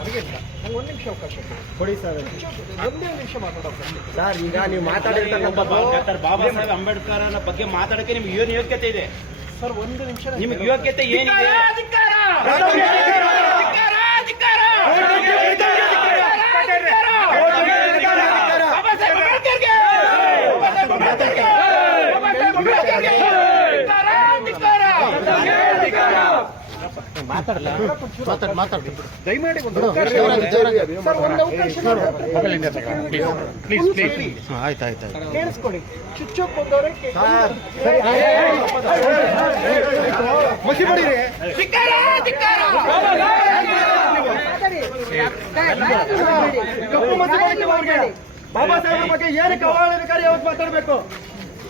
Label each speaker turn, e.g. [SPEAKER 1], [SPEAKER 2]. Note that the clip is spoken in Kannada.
[SPEAKER 1] ನನಗಿಲ್ಲ ನಂಗೆ ಒಂದು ನಿಮಿಷ ಅವಕಾಶ ಕೊಡಿ.
[SPEAKER 2] ಕೊಡಿ ಸರ್.
[SPEAKER 1] ಒಂದೇ ಒಂದು ನಿಮಿಷ ಮಾತಾಡೋ
[SPEAKER 2] ಸರ್ ಈಗ ನೀವು ಮಾತಾಡಿರ್ತಕ್ಕಂಥದ್ದು
[SPEAKER 3] ಡಾಕ್ಟರ್ ಬಾಬಾ ಸಾಹೇಬ್ ಅಂಬೇಡ್ಕರ್ ಬಗ್ಗೆ ಮಾತಾಡಕ್ಕೆ ನಿಮ್ಗೆ ಏನು ಯೋಗ್ಯತೆ ಇದೆ?
[SPEAKER 1] ಸರ್ ಒಂದು ನಿಮಿಷ
[SPEAKER 3] ನಿಮ್ಗೆ ಯೋಗ್ಯತೆ ಏನಿದೆ?
[SPEAKER 1] ದಯಮಾಡಿ ಒಂದು ಅವಕಾಶ. ಸರ್ ಒಂದು ಅವಕಾಶ ಪ್ಲೀಸ್ ಪ್ಲೀಸ್
[SPEAKER 2] ಆಯ್ತು ಆಯ್ತು ಆಯ್ತು.
[SPEAKER 1] ಕೇಳಿಸ್ಕೊಳ್ಳಿ. ಚುಚ್ಚೋಕ್ ಬಂದವರೇ ಕೇ-
[SPEAKER 2] ಮುಸಿ ಬಡೀರಿ ಕಪ್ಪು ಮಸಿ ಬಡೀರಿ ಅವ್ರಿಗೆ. ಬಾಬಾ ಸಾಹೇಬ್ರ ಬಗ್ಗೆ ಏನಕ್ಕೆ ಅವಹೇಳನಕಾರಿ ಯಾವತ್ತು ಮಾತಾಡಬೇಕು?